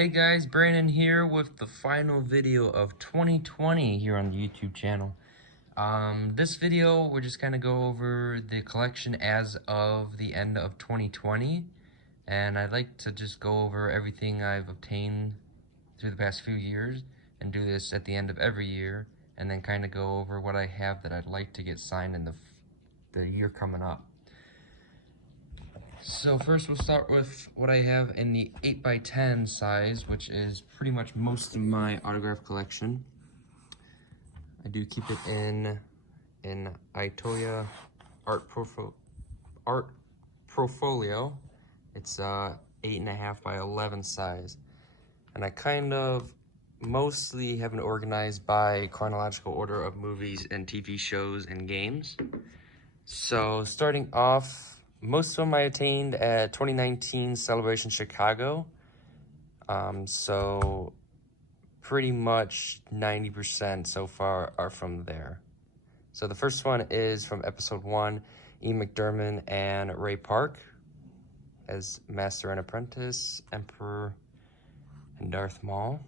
Hey guys, Brandon here with the final video of 2020 here on the YouTube channel. This video, we're just gonna go over the collection as of the end of 2020, and I'd like to just go over everything I've obtained through the past few years, and do this at the end of every year, and then kind of go over what I have that I'd like to get signed in the year coming up. So first we'll start with what I have in the 8x10 size, which is pretty much most of my autograph collection. I do keep it in Itoya Art Profolio. It's 8.5 by 11 size. And I kind of mostly have it organized by chronological order of movies and TV shows and games. So starting off, most of them I attained at 2019 Celebration Chicago. So pretty much 90% so far are from there. So the first one is from episode 1, Ian McDiarmid and Ray Park as Master and Apprentice, Emperor and Darth Maul.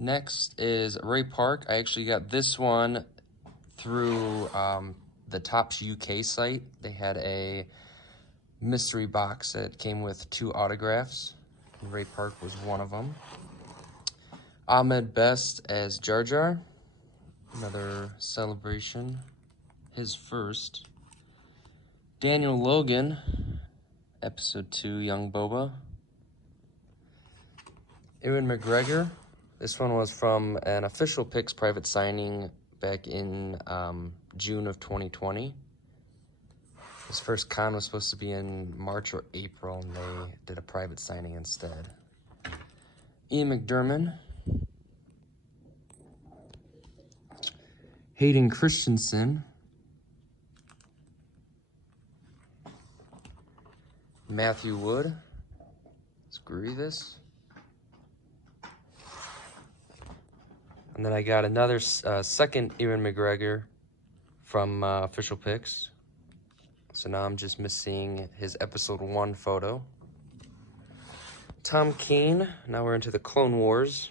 Next is Ray Park. I actually got this one through the Topps UK site. They had a mystery box that came with 2 autographs. Ray Park was one of them. Ahmed Best as Jar Jar, another celebration, his first. Daniel Logan, episode 2, Young Boba. Ewan McGregor, this one was from an Official Picks private signing back in June of 2020. His first con was supposed to be in March or April, and they did a private signing instead. Ian McDiarmid. Hayden Christensen. Matthew Wood. It's Grievous. And then I got another second Ewan McGregor from Official Picks. So now I'm just missing his episode 1 photo. Tom Keane. Now we're into the Clone Wars.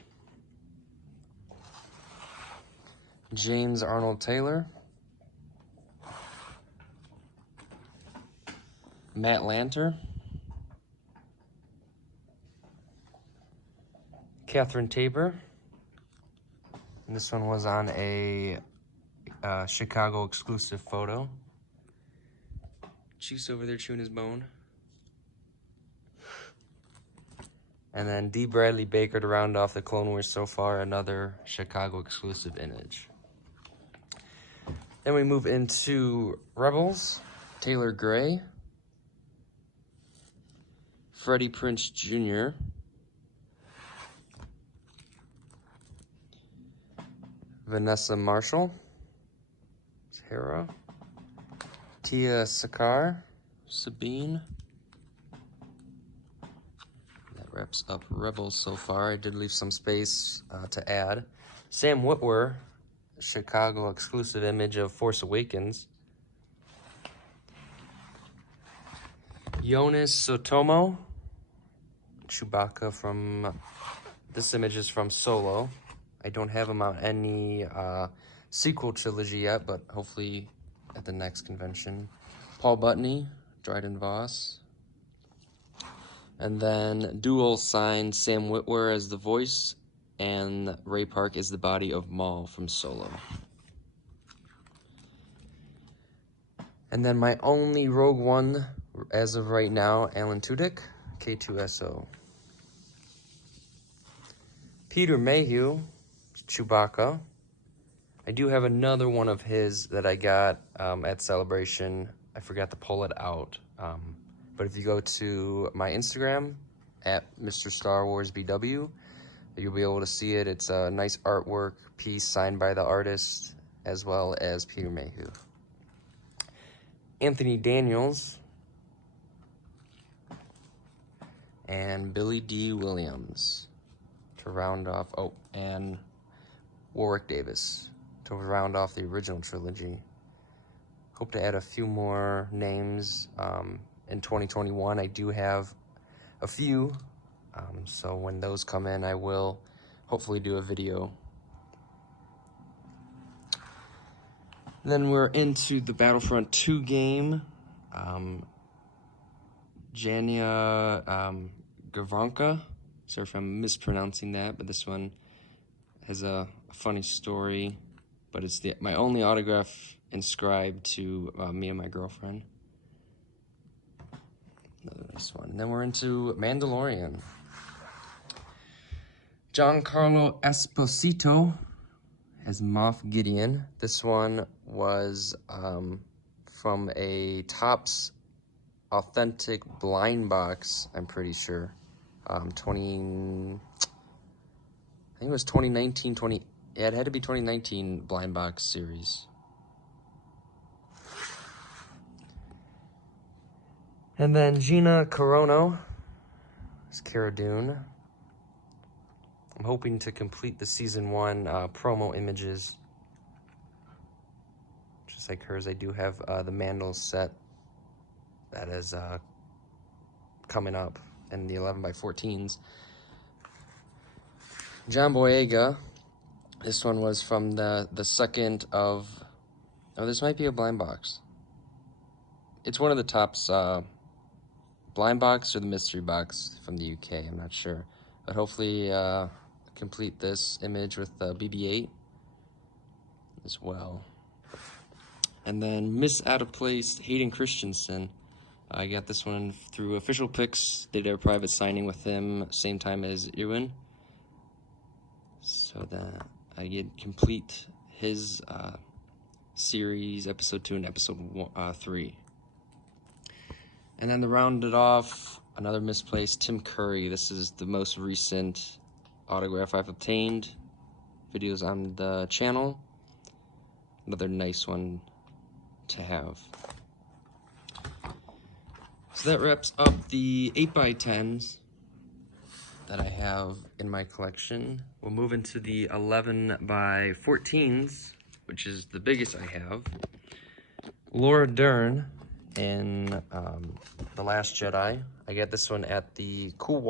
James Arnold Taylor. Matt Lanter. Catherine Tabor. And this one was on a Chicago exclusive photo. Chief's over there chewing his bone. And then D. Bradley Baker to round off the Clone Wars so far, another Chicago exclusive image. Then we move into Rebels. Taylor Gray. Freddie Prinze Jr. Vanessa Marshall. Hera. Tia Sakar. Sabine. That wraps up Rebels so far. I did leave some space to add. Sam Witwer, Chicago exclusive image of Force Awakens. Jonas Sotomo, Chewbacca from, this image is from Solo. I don't have him on any sequel trilogy yet, but hopefully at the next convention. Paul Bettany, Dryden Voss. And then dual signed Sam Witwer as the voice, and Ray Park is the body of Maul from Solo. And then my only Rogue One as of right now, Alan Tudyk, K2SO. Peter Mayhew, Chewbacca. I do have another one of his that I got at Celebration. I forgot to pull it out. But if you go to my Instagram, at Mr. Star Wars BW, you'll be able to see it. It's a nice artwork piece signed by the artist, as well as Peter Mayhew. Anthony Daniels. And Billy D. Williams to round off, oh, and Warwick Davis to round off the original trilogy. Hope to add a few more names in 2021. I do have a few. So when those come in, I will hopefully do a video. Then we're into the Battlefront 2 game. Jania Gavanka. Sorry if I'm mispronouncing that, but this one has a funny story. But it's my only autograph inscribed to me and my girlfriend. Another nice one. And then we're into Mandalorian. Giancarlo Esposito as Moff Gideon. This one was from a Topps authentic blind box, I'm pretty sure. I think it was 2019, yeah, it had to be 2019 blind box series. And then Gina Carano is Cara Dune. I'm hoping to complete the season 1 promo images. Just like hers, I do have the Mandal set that is coming up in the 11x14s. John Boyega. This one was from the second of... Oh, this might be a blind box. It's one of the Topps blind box or the mystery box from the UK. I'm not sure. But hopefully complete this image with BB-8 as well. And then Miss Out of Place, Hayden Christensen. I got this one through Official Picks. They did a private signing with him same time as Ewan. So that I get complete his series, episode 2 and episode 3. And then to round it off, another misplaced Tim Curry. This is the most recent autograph I've obtained. Videos on the channel. Another nice one to have. So that wraps up the 8x10s that I have in my collection. We'll move into the 11x14s, which is the biggest I have. Laura Dern in The Last Jedi. I got this one at the Cool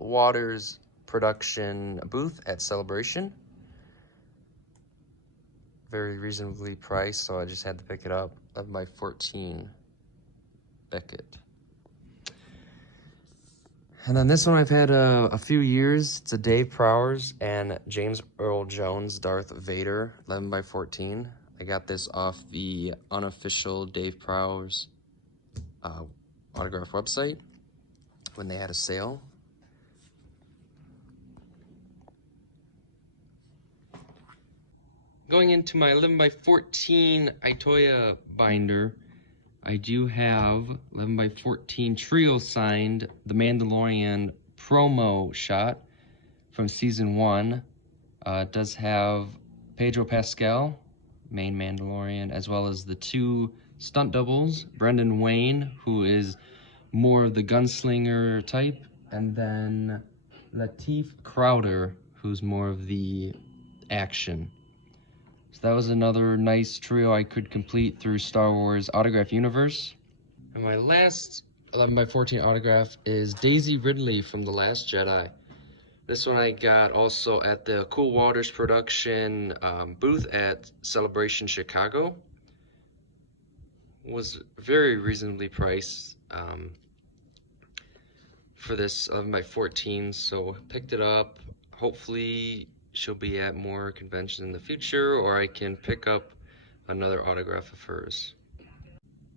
Waters production booth at Celebration. Very reasonably priced, so I just had to pick it up. 11x14 Beckett. And then this one I've had a few years. It's a Dave Prowers and James Earl Jones Darth Vader 11x14. I got this off the unofficial Dave Prowers autograph website when they had a sale. Going into my 11x14 Itoya binder, I do have 11x14 trio signed The Mandalorian promo shot from season 1. It does have Pedro Pascal, main Mandalorian, as well as the 2 stunt doubles, Brendan Wayne, who is more of the gunslinger type, and then Lateef Crowder, who's more of the action. So that was another nice trio I could complete through Star Wars Autograph Universe. And my last 11x14 autograph is Daisy Ridley from The Last Jedi. This one I got also at the Cool Waters production booth at Celebration Chicago. Was very reasonably priced for this 11x14, so picked it up. Hopefully she'll be at more conventions in the future, or I can pick up another autograph of hers.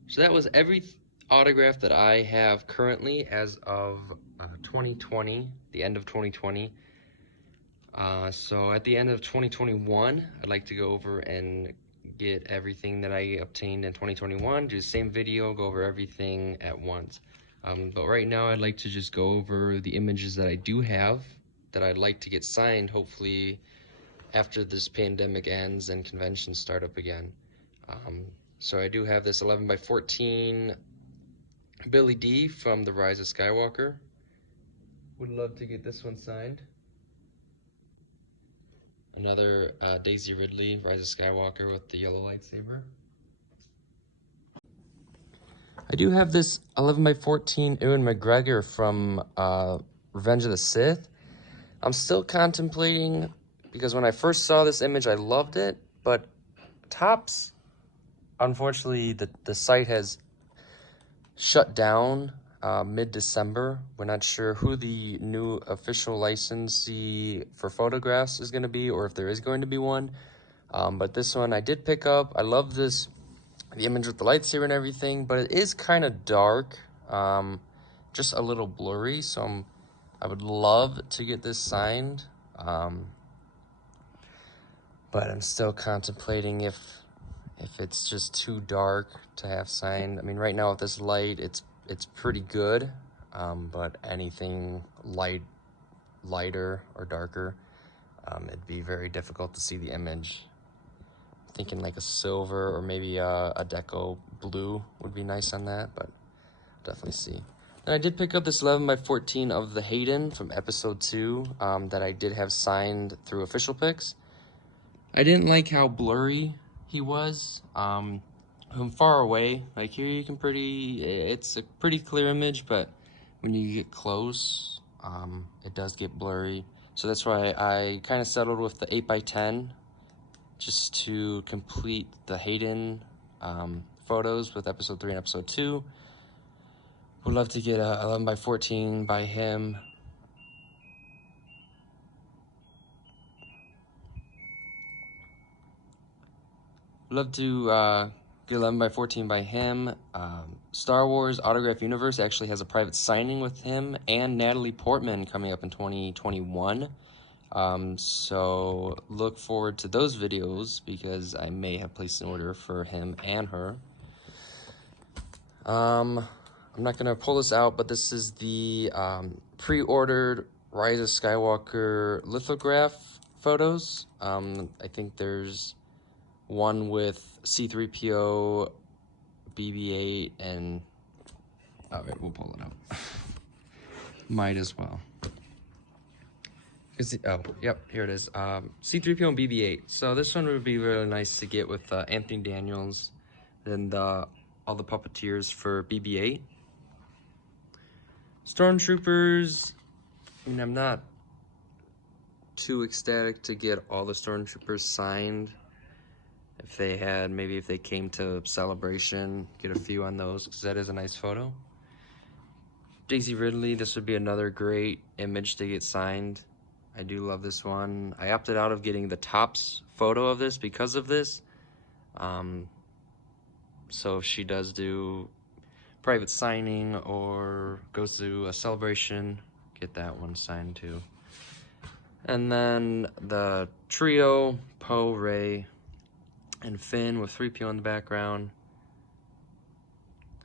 So that was every autograph that I have currently as of 2020, the end of 2020. So at the end of 2021, I'd like to go over and get everything that I obtained in 2021, do the same video, go over everything at once. But right now I'd like to just go over the images that I do have that I'd like to get signed, hopefully after this pandemic ends and conventions start up again. So I do have this 11x14 Billy D from The Rise of Skywalker. Would love to get this one signed. Another Daisy Ridley, Rise of Skywalker with the yellow lightsaber. I do have this 11x14 Ewan McGregor from Revenge of the Sith. I'm still contemplating, because when I first saw this image, I loved it, but Topps, unfortunately, the site has shut down mid-December. We're not sure who the new official licensee for photographs is going to be, or if there is going to be one. But this one I did pick up. I love this, the image with the lightsaber and everything, but it is kind of dark, just a little blurry, so I would love to get this signed, but I'm still contemplating if it's just too dark to have signed. I mean, right now with this light, it's pretty good, but anything lighter or darker, it'd be very difficult to see the image. I'm thinking like a silver or maybe a deco blue would be nice on that, but definitely see. And I did pick up this 11x14 of the Hayden from episode 2 that I did have signed through Official Pics. I didn't like how blurry he was. From far away, like here you can it's a pretty clear image, but when you get close, it does get blurry. So that's why I kind of settled with the 8x10 just to complete the Hayden photos with episode 3 and episode 2. Would love to get a 11x14 by him. Love to get 11x14 by him. Star Wars Autograph Universe actually has a private signing with him and Natalie Portman coming up in 2021. So look forward to those videos because I may have placed an order for him and her. I'm not going to pull this out, but this is the pre-ordered Rise of Skywalker lithograph photos. I think there's one with C-3PO, BB-8, and... all right, we'll pull it out. Might as well. Oh, yep, here it is. C-3PO and BB-8. So this one would be really nice to get with Anthony Daniels and all the puppeteers for BB-8. Stormtroopers, I mean, I'm not too ecstatic to get all the Stormtroopers signed. If they came to Celebration, get a few on those, because that is a nice photo. Daisy Ridley, this would be another great image to get signed. I do love this one. I opted out of getting the Topps photo of this because of this. So if she does do private signing or goes to a Celebration, get that one signed too. And then the trio, Poe, Rey, and Finn with 3PO in the background.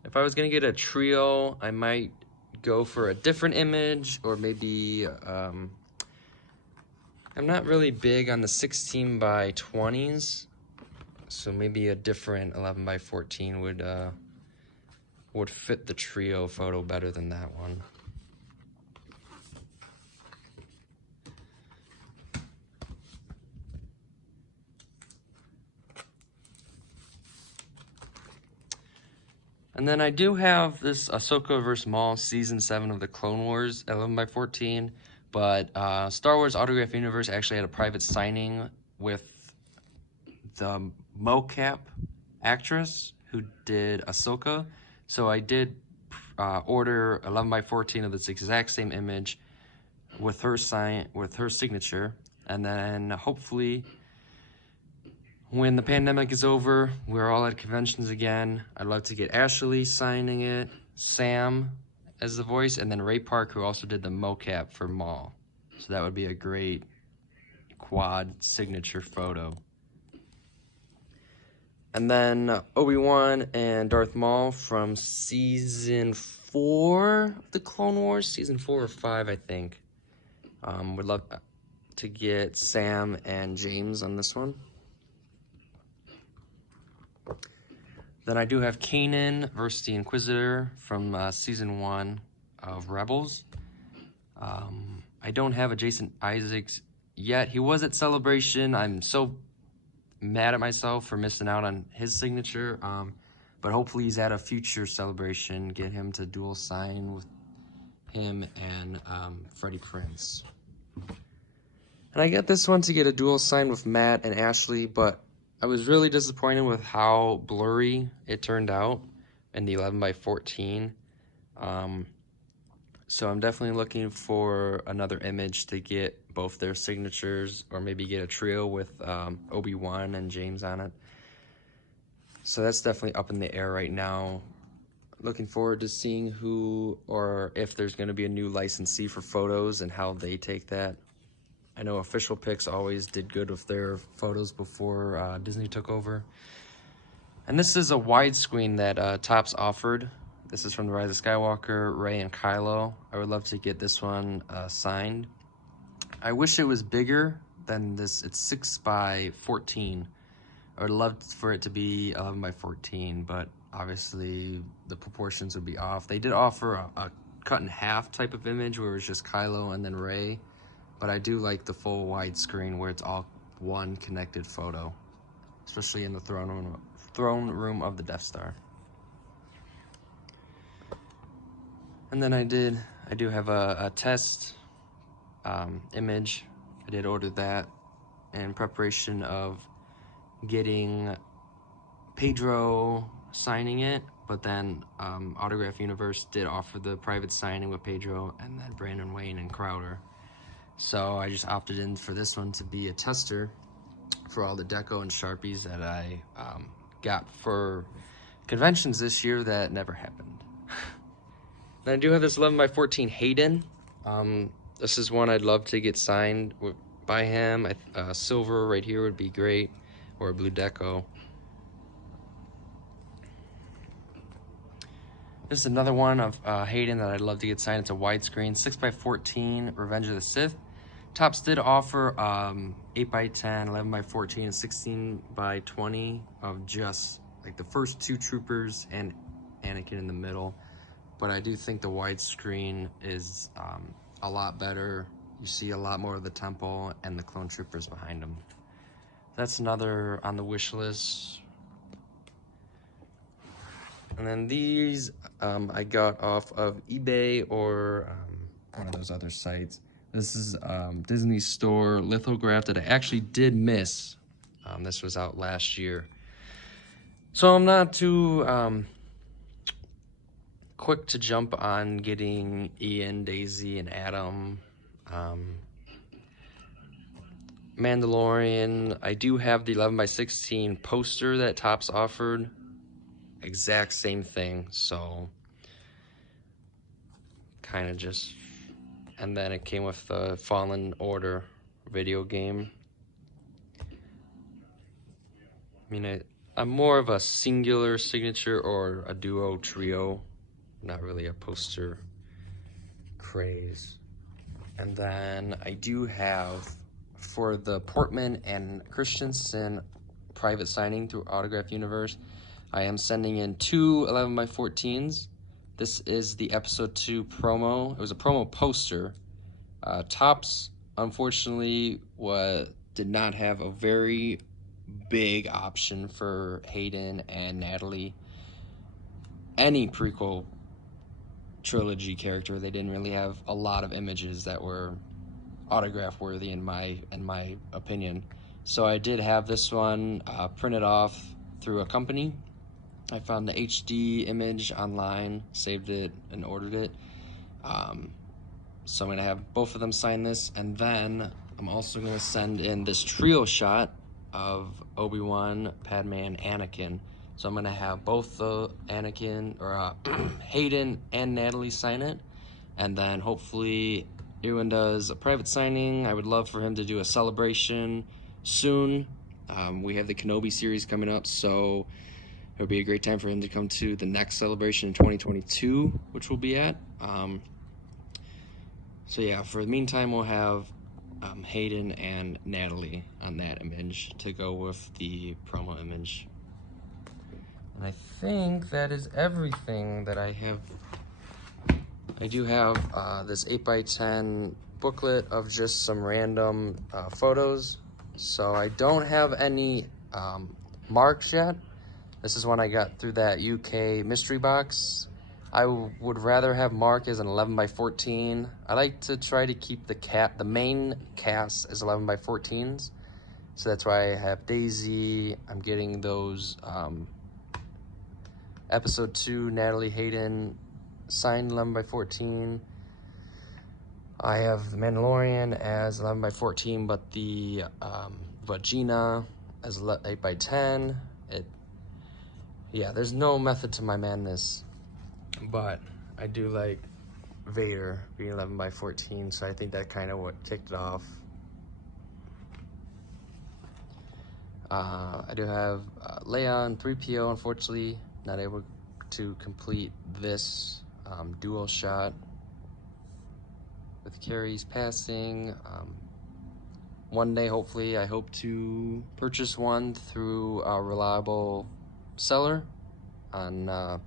If I was gonna get a trio, I might go for a different image, or maybe I'm not really big on the 16x20s, so maybe a different 11x14 would fit the trio photo better than that one. And then I do have this Ahsoka vs. Maul Season 7 of the Clone Wars 11x14, but Star Wars Autograph Universe actually had a private signing with the mocap actress who did Ahsoka. So I did order 11x14 of this exact same image with her signature, and then hopefully when the pandemic is over, we're all at conventions again. I'd love to get Ashley signing it, Sam as the voice, and then Ray Park, who also did the mocap for Maul. So that would be a great quad signature photo. And then Obi-Wan and Darth Maul from Season 4 of the Clone Wars. Season 4 or 5, I think. Would love to get Sam and James on this one. Then I do have Kanan versus the Inquisitor from Season 1 of Rebels. I don't have a Jason Isaacs yet. He was at Celebration. I'm so mad at myself for missing out on his signature. but hopefully he's at a future celebration. Get him to dual sign with him and Freddie Prinze. And I got this one to get a dual sign with Matt and Ashley, but I was really disappointed with how blurry it turned out in the 11x14. So I'm definitely looking for another image to get both their signatures, or maybe get a trio with Obi-Wan and James on it. So that's definitely up in the air right now. Looking forward to seeing who, or if there's going to be a new licensee for photos and how they take that. I know Official Pics always did good with their photos before Disney took over. And this is a widescreen that Topps offered. This is from The Rise of Skywalker, Rey and Kylo. I would love to get this one signed. I wish it was bigger than this. It's 6x14. I would love for it to be 11x14, but obviously the proportions would be off. They did offer a cut in half type of image where it's just Kylo and then Rey, but I do like the full widescreen where it's all one connected photo, especially in the throne room of the Death Star. And then I do have a test image. I did order that in preparation of getting Pedro signing it, but then Autograph Universe did offer the private signing with Pedro and then Brandon Wayne and Crowder. So I just opted in for this one to be a tester for all the deco and Sharpies that I got for conventions this year that never happened. Then I do have this 11x14 Hayden. This is one I'd love to get signed by him. Silver right here would be great, or a blue deco. This is another one of Hayden that I'd love to get signed. It's a widescreen, 6x14, Revenge of the Sith. Topps did offer 8x10, 11x14, and 16x20 of just like the first two troopers and Anakin in the middle. But I do think the widescreen is a lot better. You see a lot more of the temple and the clone troopers behind them. That's another on the wish list. And then these I got off of eBay or one of those other sites. This is Disney Store lithograph that I actually did miss. This was out last year. So I'm not too quick to jump on getting Ian, Daisy, and Adam. Mandalorian, I do have the 11x16 poster that Topps offered. Exact same thing, so kind of just, and then it came with the Fallen Order video game. I mean, I'm more of a singular signature or a duo trio, not really a poster craze. And then I do have, for the Portman and Christensen private signing through Autograph Universe, I am sending in two 11x14s. This is the episode 2 promo. It was a promo poster. Topps, unfortunately, did not have a very big option for Hayden and Natalie. Any prequel trilogy character, they didn't really have a lot of images that were autograph worthy in my opinion. So I did have this one printed off through a company. I found the HD image online, saved it, and ordered it. So I'm gonna have both of them sign this, and then I'm also gonna send in this trio shot of Obi-Wan, Padme, and Anakin. So I'm gonna have both the Anakin or Hayden and Natalie sign it, and then hopefully Ewan does a private signing. I would love for him to do a celebration soon. We have the Kenobi series coming up, so it would be a great time for him to come to the next celebration in 2022, which we'll be at. So yeah, for the meantime, we'll have Hayden and Natalie on that image to go with the promo image. And I think that is everything that I have. I do have this 8x10 booklet of just some random photos. So I don't have any marks yet, This is one I got through that UK mystery box. I would rather have Mark as an 11 by 14. I like to try to keep the main cast as 11 by 14s. So that's why I have Daisy. I'm getting those episode 2 Natalie Hayden signed 11 by 14. I have The Mandalorian as 11 by 14, but the Vagina as 8 by 10. Yeah, there's no method to my madness, but I do like Vader being 11 by 14, so I think that kind of what kicked it off. I do have Leon 3PO, unfortunately not able to complete this dual shot with Carrie's passing. One day, hopefully, I hope to purchase one through a reliable seller on the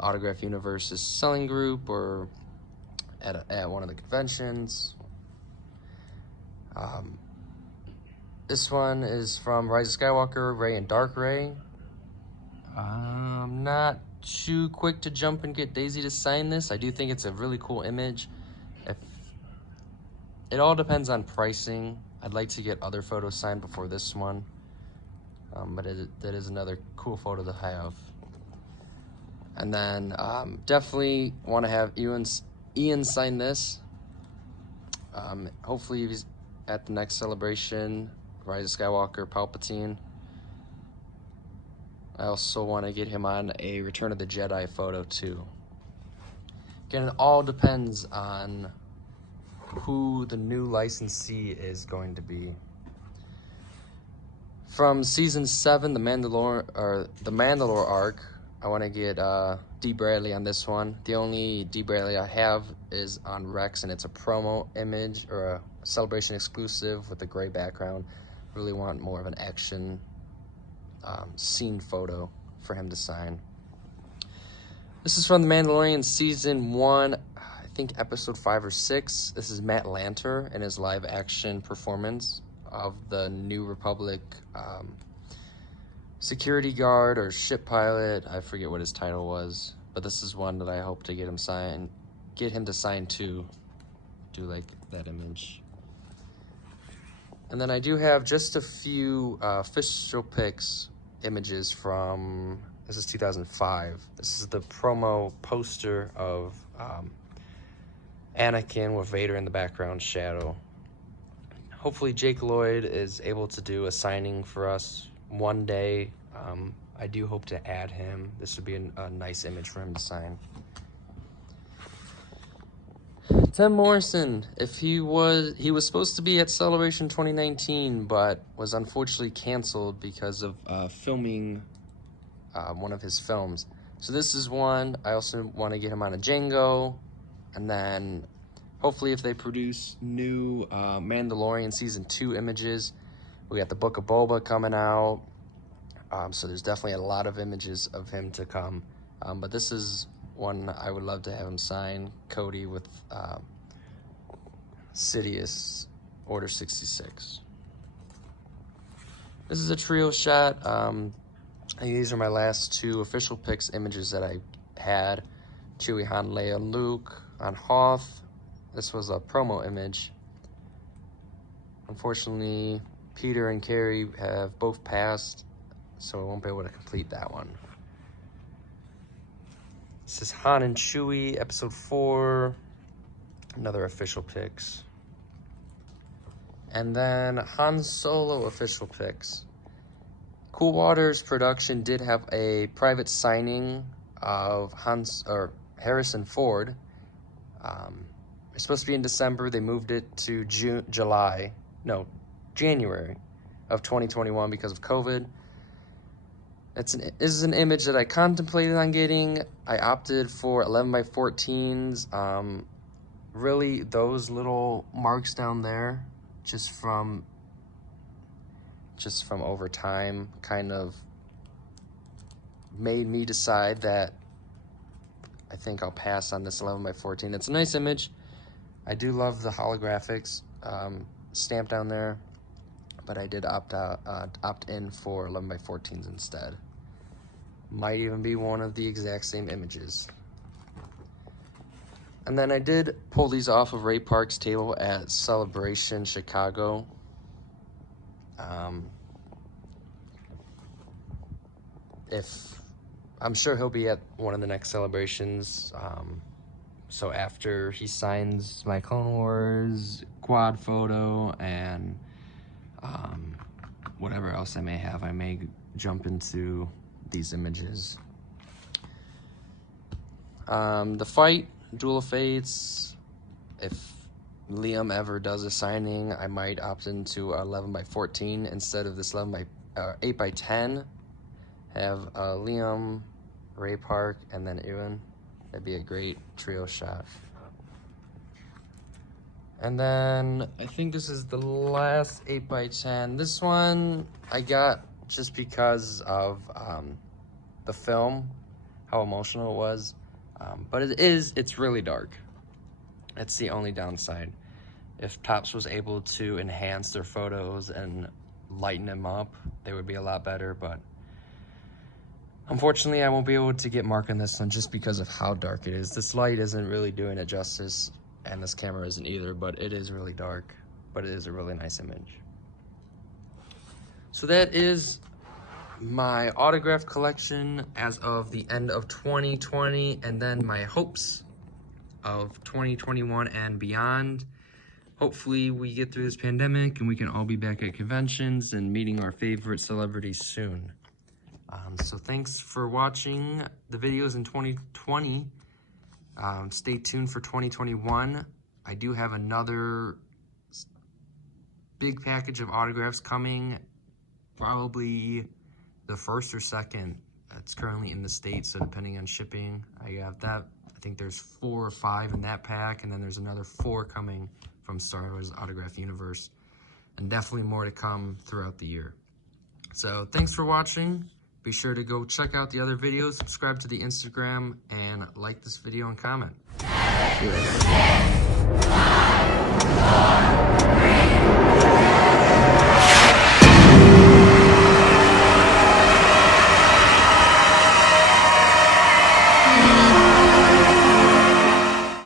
Autograph Universe's selling group or at one of the conventions. This one is from Rise of Skywalker, Rey and Dark Rey. I'm not too quick to jump and get Daisy to sign this. I do think it's a really cool image. It all depends on pricing. I'd like to get other photos signed before this one, but that is another cool photo to have. And then definitely want to have Ian sign this. Hopefully he's at the next celebration, Rise of Skywalker, Palpatine. I also want to get him on a Return of the Jedi photo too. Again, it all depends on who the new licensee is going to be. From season 7, the Mandalore arc, I want to get D. Bradley on this one. The only D. Bradley I have is on Rex, and it's a promo image or a celebration exclusive with a gray background. Really want more of an action scene photo for him to sign. This is from The Mandalorian season 1, I think episode 5 or 6. This is Matt Lanter in his live action performance of the New Republic security guard or ship pilot. I forget what his title was, but this is one that I hope to get him to sign too. Do like that image. And then I do have just a few official pics images from, this is 2005. This is the promo poster of Anakin with Vader in the background shadow. Hopefully Jake Lloyd is able to do a signing for us one day. I do hope to add him. This would be a nice image for him to sign. Tim Morrison, he was supposed to be at Celebration 2019, but was unfortunately canceled because of filming one of his films. So this is one. I also want to get him on a Django, and then hopefully if they produce new Mandalorian Season 2 images, we got the Book of Boba coming out, so there's definitely a lot of images of him to come. But this is one I would love to have him sign, Cody with Sidious Order 66. This is a trio shot. These are my last two official pics images that I had. Chewie, Han, Leia, and Luke on Hoth. This was a promo image. Unfortunately, Peter and Carrie have both passed, so I won't be able to complete that one. This is Han and Chewie, episode 4. Another official pics. And then Han Solo official pics. Cool Waters production did have a private signing of Harrison Ford. It's supposed to be in December. They moved it to January of 2021 because of COVID. This is an image that I contemplated on getting. I opted for 11 by 14s. Really, those little marks down there, just from over time, kind of made me decide that I think I'll pass on this 11 by 14. It's a nice image. I do love the holographics stamped down there, but I did opt in for 11 by 14s instead. Might even be one of the exact same images. And then I did pull these off of Ray Park's table at Celebration Chicago. I'm sure he'll be at one of the next celebrations. So after he signs my Clone Wars quad photo and whatever else I may have, I may jump into these images. The fight, Duel of Fates, if Liam ever does a signing, I might opt into 11x14 instead of this 8x10. Have Liam, Ray Park, and then Ewan. That'd be a great trio shot. And then I think this is the last 8x10. This one I got just because of the film, how emotional it was. But it's really dark. That's the only downside. If Topps was able to enhance their photos and lighten them up, they would be a lot better, but unfortunately I won't be able to get Mark on this one just because of how dark it is. This light isn't really doing it justice, and this camera isn't either, but it is really dark, but it is a really nice image. So that is my autograph collection as of the end of 2020, and then my hopes of 2021 and beyond. Hopefully we get through this pandemic and we can all be back at conventions and meeting our favorite celebrities soon. So thanks for watching the videos in 2020. Stay tuned for 2021. I do have another big package of autographs coming, probably the 1st or 2nd. It's currently in the States, so depending on shipping, I have that. I think there's 4 or 5 in that pack, and then there's another 4 coming from Star Wars Autograph Universe, and definitely more to come throughout the year. So thanks for watching. Be sure to go check out the other videos, subscribe to the Instagram, and like this video and comment.